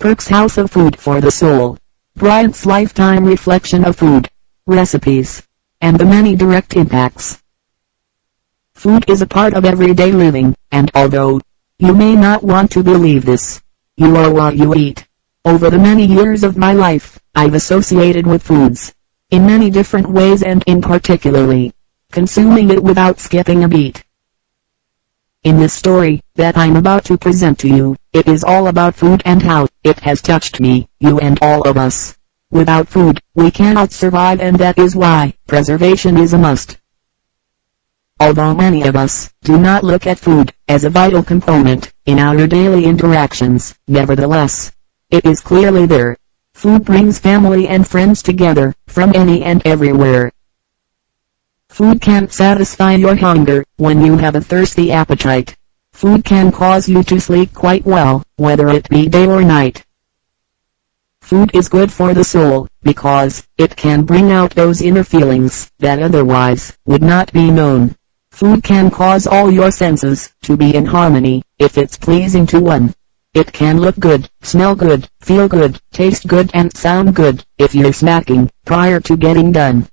Perk'S House of Food for the Soul. Bryant's lifetime reflection of food, recipes, and the many direct impacts. Food is a part of everyday living, and although you may not want to believe this, you are what you eat. Over the many years of my life, I've associated with foods in many different ways, and in particularly consuming it without skipping a beat. In this story that I'm about to present to you, it is all about food and how it has touched me, you and all of us. Without food, we cannot survive, and that is why preservation is a must. Although many of us do not look at food as a vital component in our daily interactions, nevertheless, it is clearly there. Food brings family and friends together from any and everywhere. Food can't satisfy your hunger when you have a thirsty appetite. Food can cause you to sleep quite well, whether it be day or night. Food is good for the soul, because it can bring out those inner feelings that otherwise would not be known. Food can cause all your senses to be in harmony, if it's pleasing to one. It can look good, smell good, feel good, taste good and sound good, if you're snacking prior to getting done.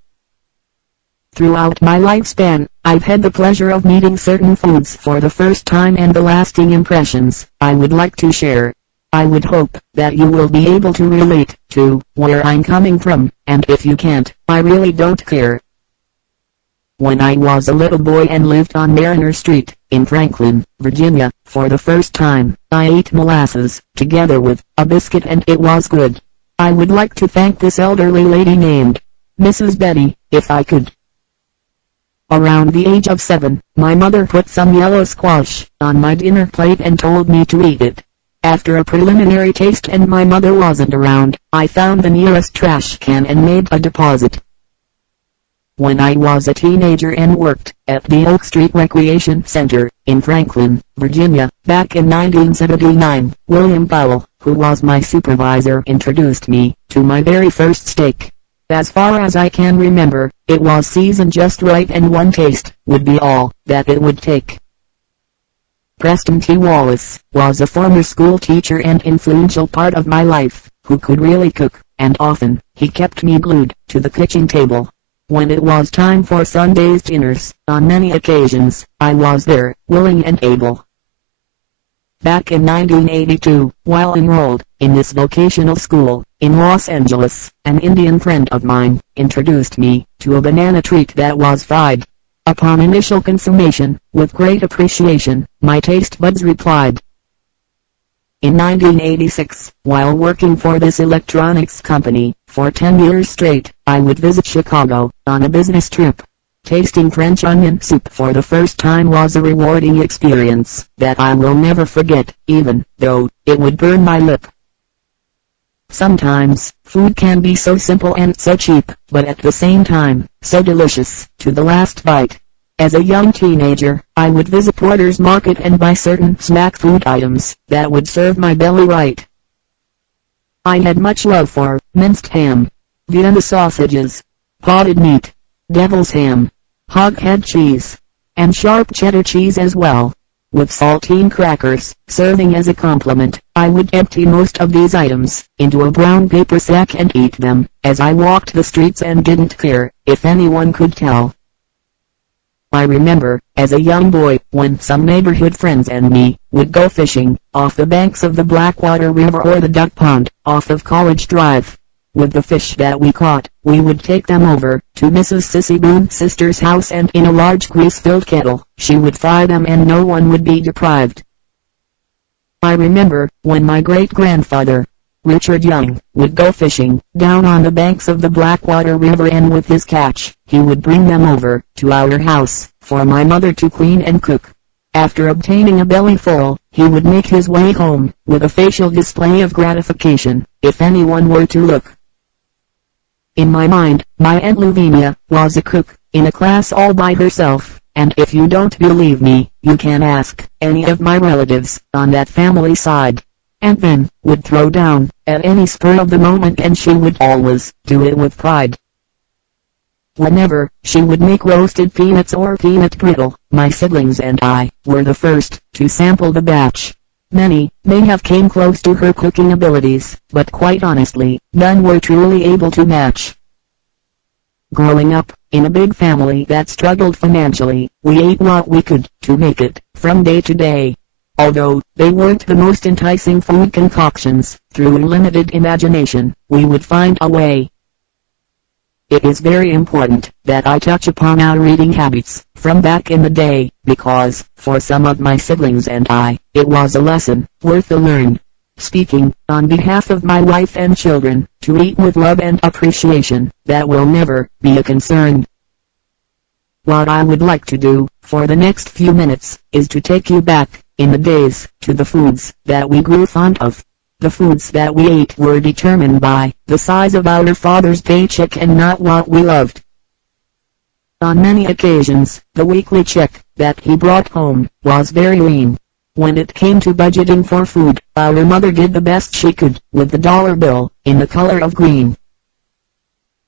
Throughout my lifespan, I've had the pleasure of meeting certain foods for the first time, and the lasting impressions I would like to share. I would hope that you will be able to relate to where I'm coming from, and if you can't, I really don't care. When I was a little boy and lived on Mariner Street, in Franklin, Virginia, for the first time, I ate molasses, together with a biscuit, and it was good. I would like to thank this elderly lady named Mrs. Betty, if I could. Around the age of 7, my mother put some yellow squash on my dinner plate and told me to eat it. After a preliminary taste and my mother wasn't around, I found the nearest trash can and made a deposit. When I was a teenager and worked at the Oak Street Recreation Center in Franklin, Virginia, back in 1979, William Powell, who was my supervisor, introduced me to my very first steak. As far as I can remember, it was seasoned just right, and one taste would be all that it would take. Preston T. Wallace was a former school teacher and influential part of my life, who could really cook, and often he kept me glued to the kitchen table. When it was time for Sunday's dinners, on many occasions, I was there, willing and able. Back in 1982, while enrolled in this vocational school in Los Angeles, an Indian friend of mine introduced me to a banana treat that was fried. Upon initial consummation, with great appreciation, my taste buds replied. In 1986, while working for this electronics company for 10 years straight, I would visit Chicago on a business trip. Tasting French onion soup for the first time was a rewarding experience that I will never forget, even though it would burn my lip. Sometimes, food can be so simple and so cheap, but at the same time, so delicious to the last bite. As a young teenager, I would visit Porter's Market and buy certain snack food items that would serve my belly right. I had much love for minced ham, Vienna sausages, potted meat, devil's ham, hog head cheese, and sharp cheddar cheese as well. With saltine crackers serving as a complement, I would empty most of these items into a brown paper sack and eat them as I walked the streets and didn't care if anyone could tell. I remember, as a young boy, when some neighborhood friends and me would go fishing off the banks of the Blackwater River or the Duck Pond off of College Drive. With the fish that we caught, we would take them over to Mrs. Sissy Boone's sister's house, and in a large grease-filled kettle, she would fry them and no one would be deprived. I remember, when my great-grandfather, Richard Young, would go fishing down on the banks of the Blackwater River, and with his catch, he would bring them over to our house for my mother to clean and cook. After obtaining a bellyful, he would make his way home with a facial display of gratification if anyone were to look. In my mind, my Aunt Lavinia was a cook in a class all by herself, and if you don't believe me, you can ask any of my relatives on that family side. Aunt then would throw down at any spur of the moment, and she would always do it with pride. Whenever she would make roasted peanuts or peanut brittle, my siblings and I were the first to sample the batch. Many may have came close to her cooking abilities, but quite honestly, none were truly able to match. Growing up in a big family that struggled financially, we ate what we could to make it from day to day. Although they weren't the most enticing food concoctions, through limited imagination, we would find a way. It is very important that I touch upon our eating habits from back in the day, because, for some of my siblings and I, it was a lesson worth the learn. Speaking on behalf of my wife and children, to eat with love and appreciation, that will never be a concern. What I would like to do, for the next few minutes, is to take you back, in the days, to the foods that we grew fond of. The foods that we ate were determined by the size of our father's paycheck and not what we loved. On many occasions, the weekly check that he brought home was very lean. When it came to budgeting for food, our mother did the best she could with the dollar bill in the color of green.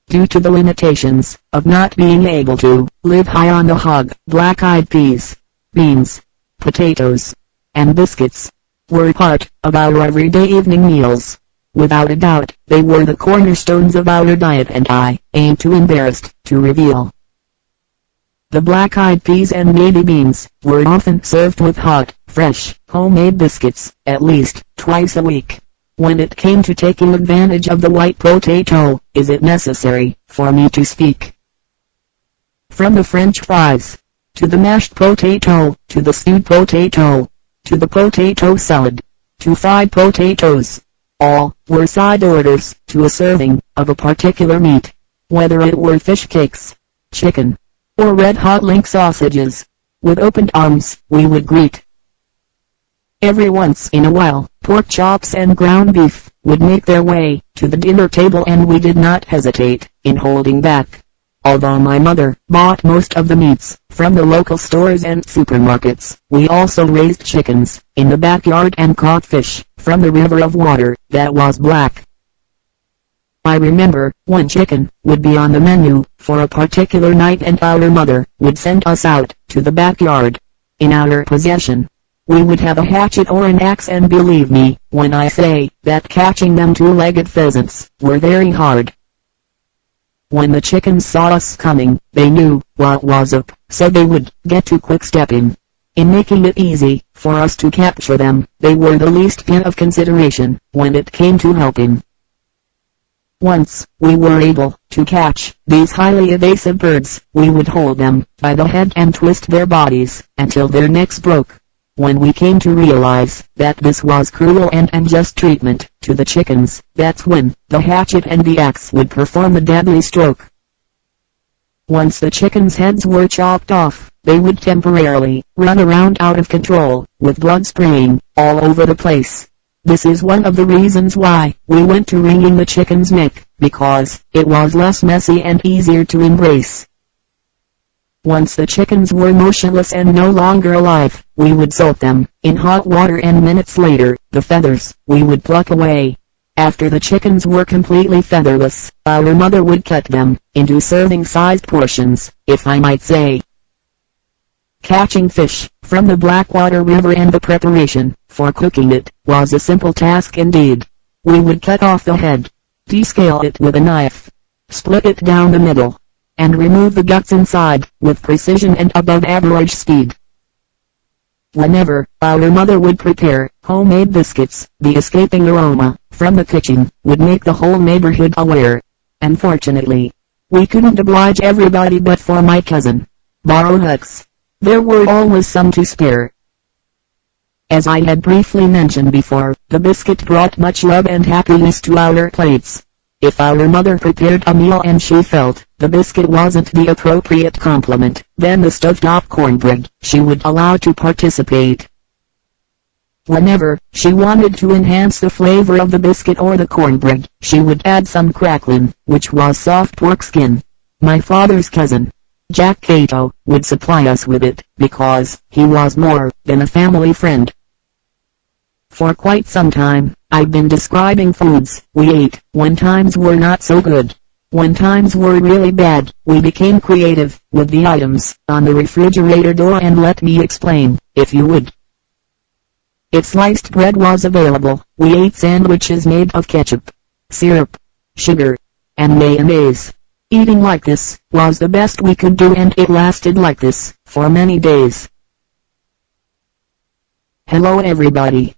Due to the limitations of not being able to live high on the hog, black-eyed peas, beans, potatoes, and biscuits were part of our everyday evening meals. Without a doubt, they were the cornerstones of our diet, and I ain't too embarrassed to reveal. The black-eyed peas and baby beans were often served with hot, fresh, homemade biscuits, at least twice a week. When it came to taking advantage of the white potato, is it necessary for me to speak? From the French fries, to the mashed potato, to the stewed potato, to the potato salad, to fried potatoes, all were side orders to a serving of a particular meat. Whether it were fish cakes, chicken, or red-hot link sausages, with opened arms we would greet. Every once in a while, pork chops and ground beef would make their way to the dinner table, and we did not hesitate in holding back. Although my mother bought most of the meats from the local stores and supermarkets, we also raised chickens in the backyard and caught fish from the river of water that was black. I remember one chicken would be on the menu for a particular night, and our mother would send us out to the backyard. In our possession, we would have a hatchet or an axe, and believe me when I say that catching them two-legged pheasants were very hard. When the chickens saw us coming, they knew what was up, so they would get to quick-stepping. In making it easy for us to capture them, they were the least bit of consideration when it came to helping. Once we were able to catch these highly evasive birds, we would hold them by the head and twist their bodies until their necks broke. When we came to realize that this was cruel and unjust treatment to the chickens, that's when the hatchet and the axe would perform the deadly stroke. Once the chickens' heads were chopped off, they would temporarily run around out of control, with blood spraying all over the place. This is one of the reasons why we went to wringing the chicken's neck, because it was less messy and easier to embrace. Once the chickens were motionless and no longer alive, we would soak them in hot water, and minutes later, the feathers we would pluck away. After the chickens were completely featherless, our mother would cut them into serving-sized portions, if I might say. Catching fish from the Blackwater River and the preparation for cooking it was a simple task indeed. We would cut off the head, descale it with a knife, split it down the middle, and remove the guts inside with precision and above average speed. Whenever our mother would prepare homemade biscuits, the escaping aroma from the kitchen would make the whole neighborhood aware. Unfortunately, we couldn't oblige everybody, but for my cousin, Barrow-Hux, there were always some to spare. As I had briefly mentioned before, the biscuit brought much love and happiness to our plates. If our mother prepared a meal and she felt the biscuit wasn't the appropriate complement, then the stovetop cornbread she would allow to participate. Whenever she wanted to enhance the flavor of the biscuit or the cornbread, she would add some cracklin, which was soft pork skin. My father's cousin, Jack Cato, would supply us with it, because he was more than a family friend. For quite some time, I've been describing foods we ate when times were not so good. When times were really bad, we became creative with the items on the refrigerator door, and let me explain, if you would. If sliced bread was available, we ate sandwiches made of ketchup, syrup, sugar, and mayonnaise. Eating like this was the best we could do, and it lasted like this for many days. Hello everybody.